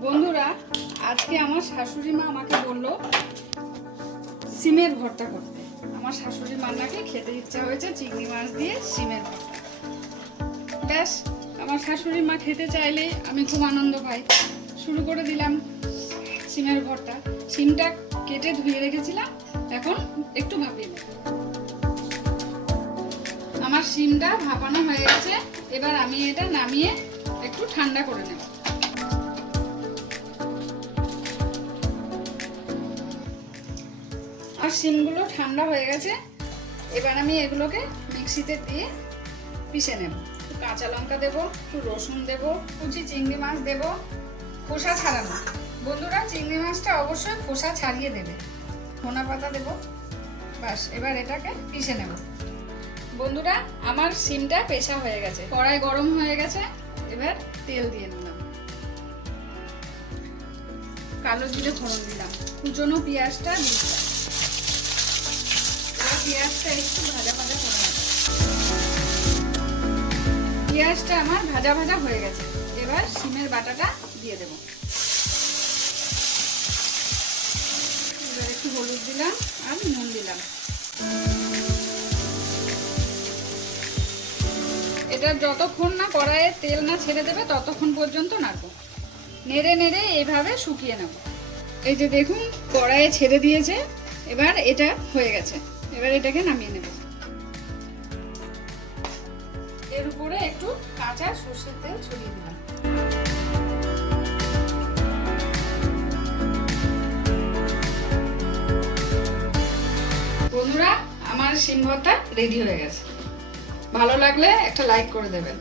বন্ধুরা, আজকে আমার শাশুড়ি মা আমাকে বলল সিমের ভর্তা করতে। আমার শাশুড়ি মা নাকি খেতে ইচ্ছা হয়েছে চিংড়ি মাছ দিয়ে সিমের ভর্তা। ব্যাস, আমার শাশুড়ি মা খেতে চাইলেই আমি খুব আনন্দ পাই। শুরু করে দিলাম সিমের ভর্তা। সিমটা কেটে ধুয়ে রেখেছিলাম, এখন একটু ভাপিয়ে নেব। আমার সিমটা ভাপানো হয়ে গেছে, এবার আমি এটা নামিয়ে একটু ঠান্ডা করে নেব। আর সিমগুলো ঠান্ডা হয়ে গেছে, এবার আমি এগুলোকে মিক্সিতে দিয়ে পিষে নেব। একটু কাঁচা লঙ্কা দেবো, একটু রসুন দেবো, কুচি চিংড়ি মাছ দেবো, খোসা ছাড়ানো। বন্ধুরা, চিংড়ি মাছটা অবশ্যই খোসা ছাড়িয়ে দেবে। ধনা পাতা দেবো। বাস, এবার এটাকে পিষে নেব। বন্ধুরা, আমার সিমটা পেষা হয়ে গেছে, কড়াই গরম হয়ে গেছে, এবার তেল দিয়ে নিলাম, কালো জিরে ফোড়ন দিলাম, কুচনো পেঁয়াজটা দিলাম। পেঁয়াজটা একটু ভাজা ভাজা করে নেব। পেঁয়াজটা আমার ভাজা ভাজা হয়ে গেছে, এবার সিমের বাটাটা দিয়ে দেব। এবার একটু হলুদ দিলাম আর নুন দিলাম। এটা যতক্ষণ না কড়াইয়ে তেল না ছেড়ে দেবে ততক্ষণ পর্যন্ত নাড়বো। নেড়ে নেড়ে এইভাবে শুকিয়ে নেব। এই যে দেখুন, কড়াইয়ে ছেড়ে দিয়েছে, এবার এটা হয়ে গেছে। এবার এটাকে নামিয়ে নেব। এর উপরে একটু কাঁচা সরষের তেল ছড়িয়ে দিলাম। বন্ধুরা, আমার সিম ভর্তা রেডি হয়ে গেছে। ভালো লাগলে একটা লাইক করে দেবেন।